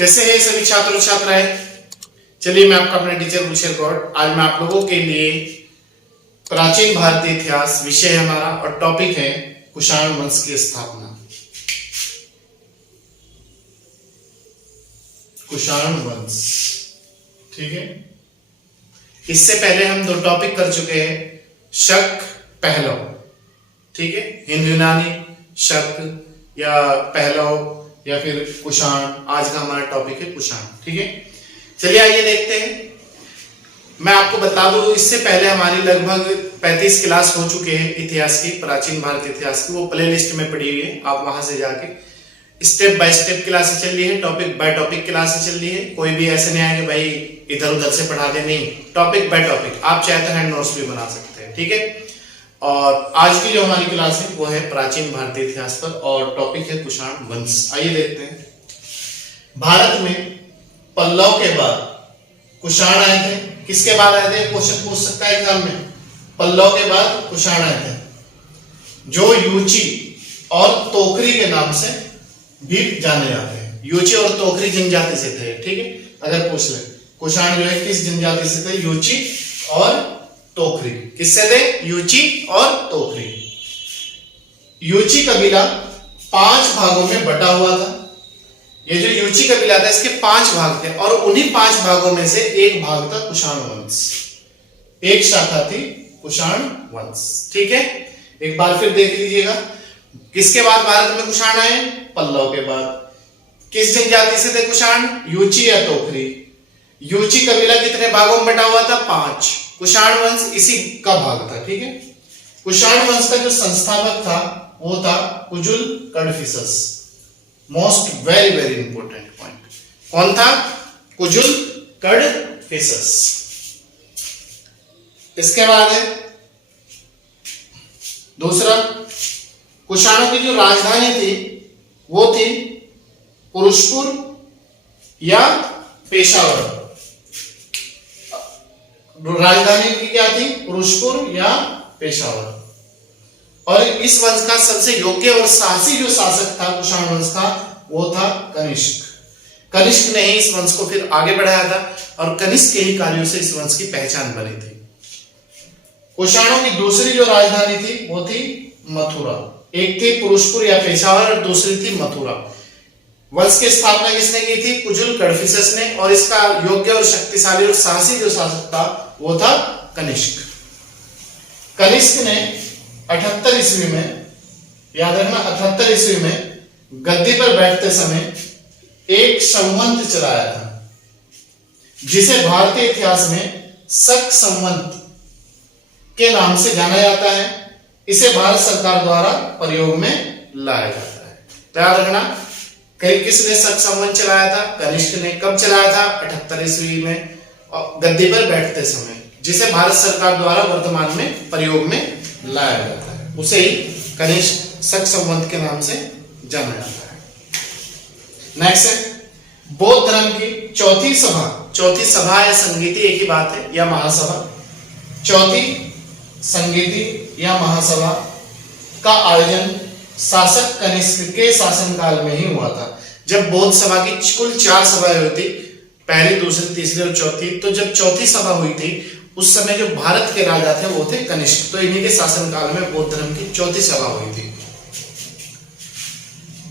कैसे हैं सभी छात्र और छात्राएं। चलिए मैं आपका अपना टीचर गुलशन गौड़, आज मैं आप लोगों के लिए प्राचीन भारतीय इतिहास विषय है हमारा और टॉपिक है कुषाण वंश की स्थापना। कुषाण वंश, ठीक है। इससे पहले हम दो टॉपिक कर चुके हैं, शक पहलव, ठीक है। हिंदू यूनानी शक या पहलव या फिर कुषाण। आज का हमारा टॉपिक है कुषाण, ठीक है। चलिए आइए देखते हैं। मैं आपको बता दूं, इससे पहले हमारी लगभग 35 क्लास हो चुके हैं इतिहास की, प्राचीन भारतीय इतिहास की। वो प्ले लिस्ट में पड़ी हुई है, आप वहां से जाके स्टेप बाय स्टेप क्लासें चल रही है, टॉपिक बाय टॉपिक क्लासें चल रही है। कोई भी ऐसे नहीं आएगा भाई इधर उधर से पढ़ा दे, नहीं, टॉपिक बाय टॉपिक। आप चाहे तो हैंड नोट्स भी बना सकते हैं, ठीक है। और आज की जो हमारी क्लास है वो है प्राचीन भारतीय इतिहास पर और टॉपिक है कुषाण वंश। आइए देखते हैं। भारत में पल्लव के बाद कुषाण आए थे। किसके बाद आए थे? क्वेश्चन पूछ सकता है एग्जाम में। पल्लव के बाद कुषाण आए थे, जो यूची और तोकरी के नाम से भी जाने जाते हैं। यूची और तोकरी जनजाति से थे, ठीक है। अगर पूछ ले कुषाण जो है किस जनजाति से थे? यूची और तोकरी। किससे थे? यूची और तोकरी। यूची कबीला 5 भागों में बटा हुआ था। ये जो यूची कबीला था इसके 5 भाग थे और उन्हीं 5 भागों में से एक भाग था कुषाण वंश। एक शाखा थी कुषाण वंश, ठीक है। एक बार फिर देख लीजिएगा। किसके बाद भारत में कुषाण आए? पल्लव के बाद। किस जनजाति से थे कुषाण? यूची या तोकरी। यूची कबीला कितने भागों में बटा हुआ था? 5। कुषाण वंश इसी का भाग था, ठीक है। कुषाण वंश का जो संस्थापक था वो था Kujula Kadphises. Most very very important point. कौन था? कुजुल कडफिसस। इसके बाद है दूसरा, कुषाणों की जो राजधानी थी वो थी पुरुषपुर या पेशावर। राजधानी की क्या थी? पुरुषपुर या पेशावर। और इस वंश का सबसे योग्य और साहसी जो शासक था कुषाण वंश का वो था कनिष्क। कनिष्क ने ही इस वंश को फिर आगे बढ़ाया था और कनिष्क के ही कार्यों से इस वंश की पहचान बनी थी। कुषाणों की दूसरी जो राजधानी थी वो थी मथुरा। एक थी पुरुषपुर या पेशावर और दूसरी थी मथुरा। वंश की स्थापना किसने की थी? कुजुल कडफिसस ने। और इसका योग्य और शक्तिशाली और साहसी जो शासक था वो था कनिष्क। कनिष्क ने 78 ईस्वी में, याद रखना 78 ईस्वी में गद्दी पर बैठते समय एक संवंत चलाया था जिसे भारतीय इतिहास में शक संवंत के नाम से जाना जाता है। इसे भारत सरकार द्वारा प्रयोग में लाया जाता है। याद रखना किसने शक संवंत चलाया था? कनिष्क ने। कब चलाया था? 78 ईस्वी में गद्दी पर बैठते समय, जिसे भारत सरकार द्वारा वर्तमान में प्रयोग में लाया जाता है। उसे ही कनिष्क शक संवंत के नाम से जाना जाता है। नेक्स्ट है बौद्ध धर्म की चौथी सभा। चौथी सभा या संगीति एक ही बात है, या महासभा। चौथी संगीति या महासभा का आयोजन शासक कनिष्क के शासनकाल में ही हुआ था। जब बौद्ध सभा की कुल 4 सभाएं हुई थी, पहली, दूसरी, तीसरी और चौथी, तो जब चौथी सभा हुई थी उस समय जो भारत के राजा थे वो थे कनिष्क। तो इन्हीं के शासनकाल में बौद्ध धर्म की चौथी सभा हुई थी।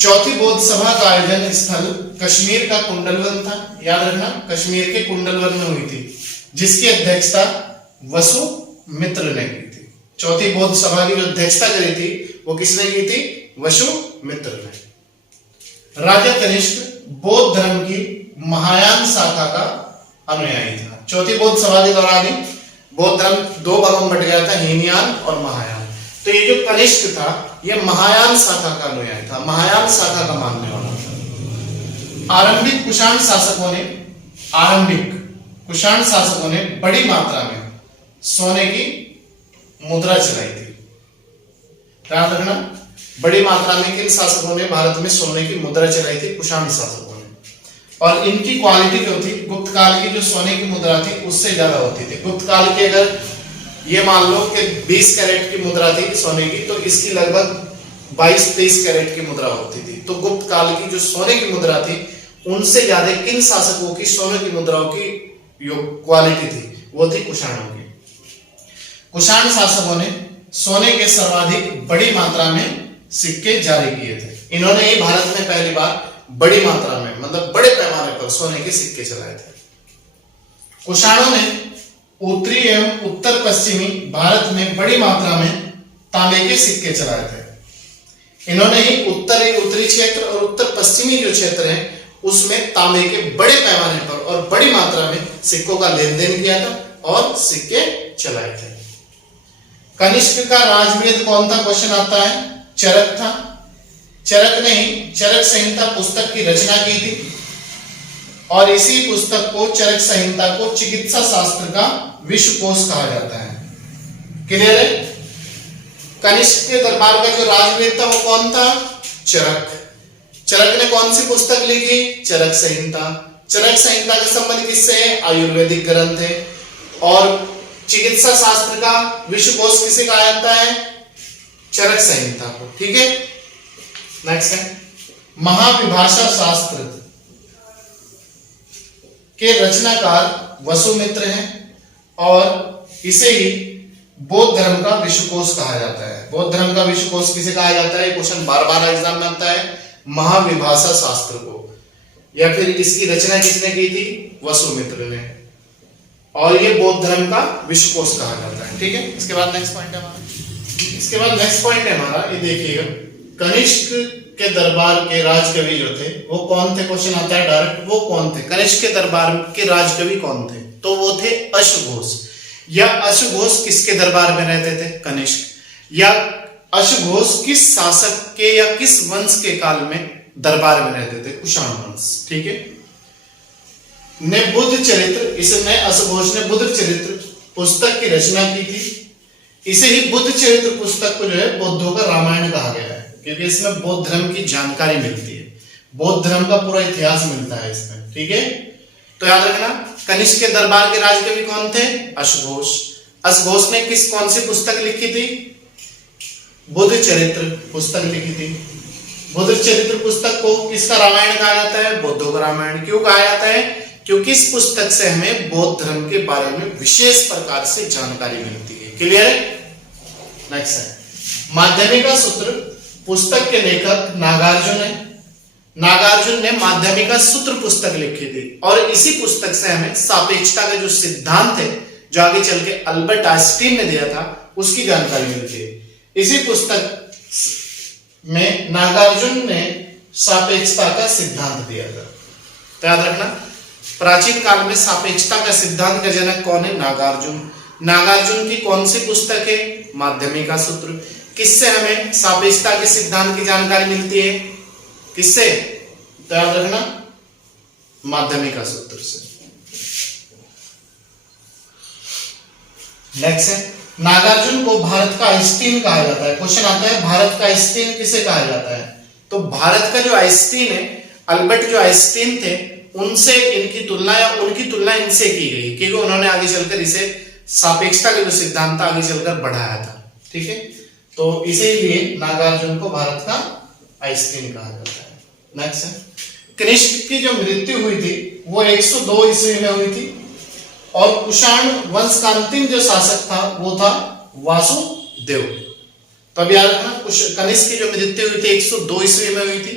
चौथी बौद्ध सभा का आयोजन स्थल कश्मीर का कुंडलवन था। याद रखना कश्मीर के कुंडलवन में हुई थी, जिसकी अध्यक्षता वसुमित्र ने की थी। चौथी बौद्ध सभा की जो अध्यक्षता करी थी वो किसने की थी? वसुमित्र ने। राजा कनिष्क बौद्ध धर्म की महायान शाखा का अनुयायी था। चौथी बौद्ध सभा के दौरान ही बौद्ध धर्म 2 भागों में बट गया था, हीनयान और महायान। तो ये जो कनिष्क था ये महायान शाखा का अनुयायी था, महायान शाखा का मानने वाला था। आरंभिक कुषाण शासकों ने बड़ी मात्रा में सोने की मुद्रा चलाई थी। याद रखना बड़ी मात्रा में किन शासकों ने भारत में सोने की मुद्रा चलाई थी? कुषाण शासकों ने। और इनकी क्वालिटी जो थी गुप्त काल की जो सोने की मुद्रा थी उससे ज्यादा होती थी। गुप्त काल की अगर ये मान लो कि 20 कैरेट की मुद्रा थी सोने की, तो इसकी लगभग 22-23 कैरेट की मुद्रा होती थी। तो गुप्त काल की जो सोने की मुद्रा थी उनसे ज्यादा किन शासकों की सोने की मुद्राओं की क्वालिटी थी? वो थी कुषाणों की। कुषाण शासकों ने सोने के सर्वाधिक बड़ी मात्रा में सिक्के जारी किए थे। इन्होंने ही भारत में पहली बार बड़ी मात्रा में, मतलब बड़े पैमाने पर सोने के सिक्के चलाए थे। कुषाणों ने उत्तरी एवं उत्तर पश्चिमी भारत में बड़ी मात्रा में तांबे के सिक्के चलाए थे। इन्होंने ही उत्तरी क्षेत्र और उत्तर पश्चिमी जो क्षेत्र है उसमें तांबे के बड़े पैमाने पर और बड़ी मात्रा में सिक्कों का लेन देन किया था और सिक्के चलाए थे। कनिष्क का राजवेद कौन था? क्वेश्चन आता है। चरक था। चरक ने ही चरक संहिता पुस्तक की रचना की थी और इसी पुस्तक को, चरक संहिता को, चिकित्सा शास्त्र का विश्वकोश कहा जाता है। क्लियर है? कनिष्क के दरबार का जो राजवेद था वो कौन था? चरक। चरक ने कौन सी पुस्तक लिखी? चरक संहिता। चरक संहिता का संबंध किससे है? आयुर्वेदिक ग्रंथ है। और चिकित्सा शास्त्र का विश्वकोश किसे कहा जाता है? चरक संहिता को। ठीक है, नेक्स्ट है महाविभाषा शास्त्र के रचनाकार वसुमित्र हैं और इसे ही बौद्ध धर्म का विश्वकोश कहा जाता है। बौद्ध धर्म का विश्वकोश किसे कहा जाता है? क्वेश्चन बार बार एग्जाम में आता है। महाविभाषा शास्त्र को, या फिर इसकी रचना किसने की थी? वसुमित्र ने, और ये बौद्ध धर्म का विश्वकोश कहा जाता है। ठीक है, इसके बाद नेक्स्ट पॉइंट है हमारा, ये देखिएगा, कनिष्क के दरबार के राजकवि जो थे वो कौन थे? क्वेश्चन आता है डायरेक्ट, वो कौन थे? कनिष्क के दरबार के राजकवि कौन थे? तो वो थे अश्वघोष। या अश्वघोष किसके दरबार में रहते थे? कनिष्क। या अश्वघोष किस शासक के या किस वंश के काल में दरबार में रहते थे? कुषाण वंश। ठीक है, ने बुद्ध चरित्र, इसमें अश्वघोष ने बुद्ध चरित्र पुस्तक की रचना की थी। इसे ही बुद्ध चरित्र पुस्तक को जो है बौद्धों का रामायण कहा गया है, क्योंकि इसमें बौद्ध धर्म की जानकारी मिलती है, बौद्ध धर्म का पूरा इतिहास मिलता है इसमें। ठीक है, तो याद रखना, कनिष्क के दरबार के राजकवि कौन थे? अश्वघोष। अश्वघोष ने कौन सी पुस्तक लिखी थी? बुद्ध चरित्र पुस्तक लिखी थी। बुद्ध चरित्र पुस्तक को किसका रामायण कहा जाता है? बौद्धों का रामायण। क्यों कहा जाता है? क्योंकि इस पुस्तक से हमें बौद्ध धर्म के बारे में विशेष प्रकार से जानकारी मिलती है। क्लियर है? नेक्स्ट है माध्यमिका सूत्र पुस्तक के लेखक नागार्जुन है। नागार्जुन ने माध्यमिका सूत्र पुस्तक लिखी थी और इसी पुस्तक से हमें सापेक्षता का जो सिद्धांत है, जो आगे चल के अल्बर्ट आइंस्टीन ने दिया था, उसकी जानकारी मिलती है। इसी पुस्तक में नागार्जुन ने सापेक्षता का सिद्धांत दिया था। तो याद रखना, प्राचीन काल में सापेक्षता का सिद्धांत का जनक कौन है? नागार्जुन। नागार्जुन की कौन सी पुस्तक है? माध्यमिका सूत्र। किससे हमें सापेक्षता के सिद्धांत की जानकारी मिलती है? किससे? तो याद रखना, माध्यमिका सूत्र से। नेक्स्ट है नागार्जुन को भारत का आइंस्टीन कहा जाता है। क्वेश्चन आता है, भारत का आइंस्टीन किसे कहा जाता है? तो भारत का जो आइंस्टीन है, अल्बर्ट जो आइंस्टीन थे, उनसे इनकी तुलना या उनकी तुलना इनसे की गई, क्योंकि उन्होंने आगे चलकर इसे सापेक्षता का जो सिद्धांत आगे चलकर बढ़ाया था। ठीक है, तो इसीलिए नागार्जुन को भारत का आइंस्टीन कहा जाता है। नेक्स्ट है कनिष्क की जो मृत्यु हुई थी वो 102 ईस्वी में हुई थी और कुषाण वंश का अंतिम जो शासक था वो था वासुदेव। तो अब याद रखना, कनिष्क की जो मृत्यु हुई थी 102 ईस्वी में हुई थी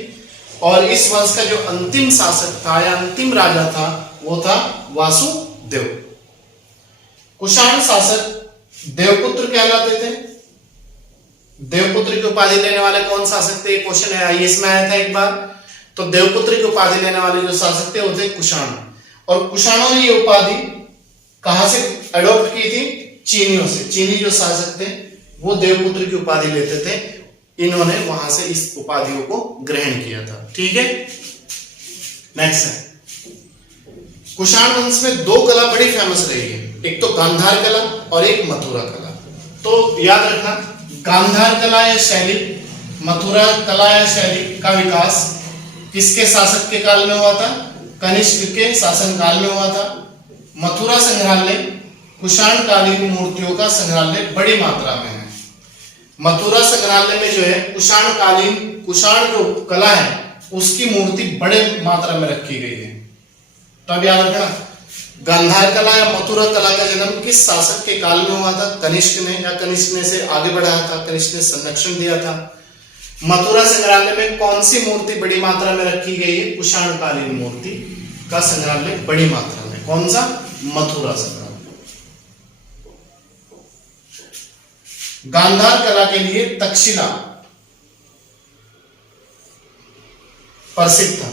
और इस वंश का जो अंतिम शासक था या अंतिम राजा था वो था वासुदेव। कुषाण शासक देवपुत्र कहलाते थे। देवपुत्र की उपाधि लेने वाले कौन शासक थे? क्वेश्चन है, आईएएस में आया था एक बार। तो देवपुत्र की उपाधि लेने वाले जो शासक थे वो थे कुषाण। और कुषाणों ने ये उपाधि कहां से अडॉप्ट की थी? चीनियों से। चीनी जो शासक थे वो देवपुत्र की उपाधि लेते थे, इन्होंने वहां से इस उपाधियों को ग्रहण किया था। ठीक है, नेक्स्ट है कुषाण वंश में दो कला बड़ी फेमस रही है, एक तो गांधार कला और एक मथुरा कला। तो याद रखना, गांधार कला या शैली, मथुरा कला या शैली का विकास किसके शासक के काल में हुआ था? कनिष्क के शासन काल में हुआ था। मथुरा संग्रहालय कुषाण कालीन मूर्तियों का संग्रहालय बड़ी मात्रा में है। मथुरा संग्रहालय में जो है कुषाण जो कला है उसकी मूर्ति बड़े मात्रा में रखी गई है। तो अब याद रखना, गांधार कला या मथुरा कला का जन्म किस शासक के काल में हुआ था? कनिष्क ने, या कनिष्क ने से आगे बढ़ाया था, कनिष्क ने संरक्षण दिया था। मथुरा संग्रहालय में कौन सी मूर्ति बड़ी मात्रा में रखी गई है? कुषाणकालीन मूर्ति का संग्रहालय बड़ी मात्रा में। कौन सा? मथुरा संग्रहालय। गांधार कला के लिए तक्षशिला प्रसिद्ध था।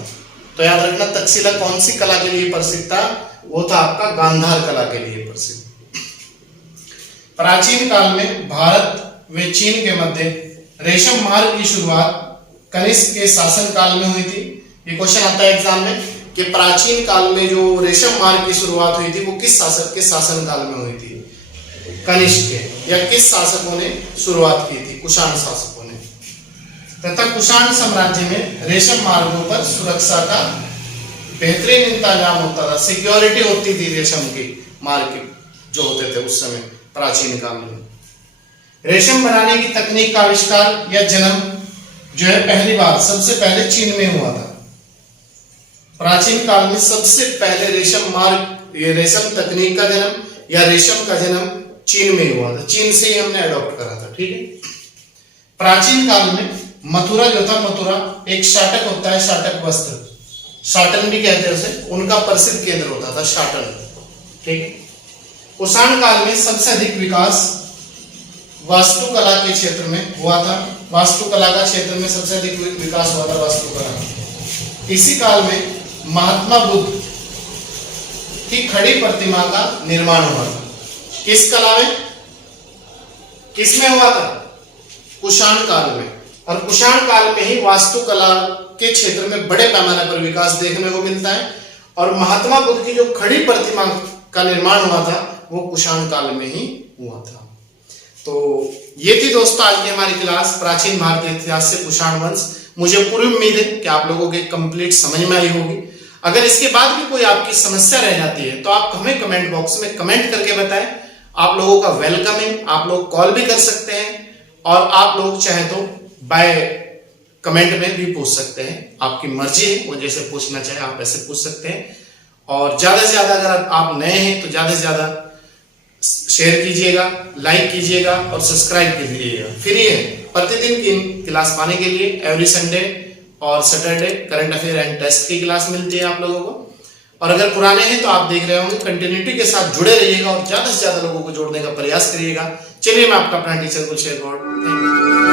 तो याद रखना, तक्षशिला कौन सी कला के लिए प्रसिद्ध था? वो था आपका गांधार कला के लिए प्रसिद्ध। प्राचीन काल में भारत व चीन के मध्य रेशम मार्ग की शुरुआत कनिष्क के शासन काल में हुई थी। ये क्वेश्चन आता है एग्जाम में कि प्राचीन काल में जो रेशम मार्ग की शुरुआत हुई थी वो किस शासक के शासन काल में हुई थी? कनिष्क के। या किस शासकों ने शुरुआत की थी? कुषाण शासकों ने। तथा कुषाण साम्राज्य में रेशम मार्गों पर सुरक्षा का बेहतरीन इंतजाम होता था, सिक्योरिटी होती थी रेशम की मार्ग जो होते थे उस समय प्राचीन काल में। रेशम बनाने की तकनीक का आविष्कार या जन्म जो है पहली बार सबसे पहले चीन में हुआ था। प्राचीन काल में सबसे पहले रेशम मार्ग, ये रेशम तकनीक का जन्म या रेशम का जन्म चीन में हुआ था। चीन से ही हमने अडॉप्ट करा था। ठीक है। प्राचीन काल में मथुरा जो था, मथुरा एक शाटक होता है, शाटक वस्त्र, शाटन भी कहते हैं उसे, उनका प्रसिद्ध केंद्र होता था शाटन। ठीक है। कुषाण काल में सबसे अधिक विकास वास्तुकला के क्षेत्र में हुआ था। वास्तुकला का क्षेत्र में सबसे अधिक विकास हुआ था वास्तुकला। इसी काल में महात्मा बुद्ध की खड़ी प्रतिमा का निर्माण हुआ था। किस कला में? किसमें हुआ था? कुषाण काल में। और कुषाण काल में ही वास्तुकला के क्षेत्र में बड़े पैमाने पर विकास देखने को मिलता है। और महात्मा बुद्ध की जो खड़ी प्रतिमा का निर्माण हुआ था वो कुषाण काल में ही हुआ था। तो ये थी दोस्तों आज की हमारी क्लास, प्राचीन भारतीय इतिहास से कुषाण वंश। मुझे पूरी उम्मीद है कि आप लोगों के कंप्लीट समझ में आई होगी। अगर इसके बाद भी कोई आपकी समस्या रह जाती है तो आप हमें कमेंट बॉक्स में कमेंट करके बताएं। आप लोगों का वेलकम है। आप लोग कॉल भी कर सकते हैं और आप लोग चाहे तो बाय कमेंट में भी पूछ सकते हैं। आपकी मर्जी है, वो जैसे पूछना चाहे आप ऐसे पूछ सकते हैं। और ज्यादा से ज्यादा अगर आप नए हैं तो ज्यादा से ज्यादा शेयर कीजिएगा, लाइक कीजिएगा और सब्सक्राइब कीजिएगा। फ्री है प्रतिदिन की क्लास पाने के लिए। एवरी संडे और Saturday current affair and test की क्लास मिलती है आप लोगों को। और अगर पुराने हैं तो आप देख रहे होंगे, कंटिन्यूटी के साथ जुड़े रहिएगा और ज्यादा से ज्यादा लोगों को जोड़ने का प्रयास करिएगा। चलिए मैं आपका अपना teacher Gulsher Gaur, thank you.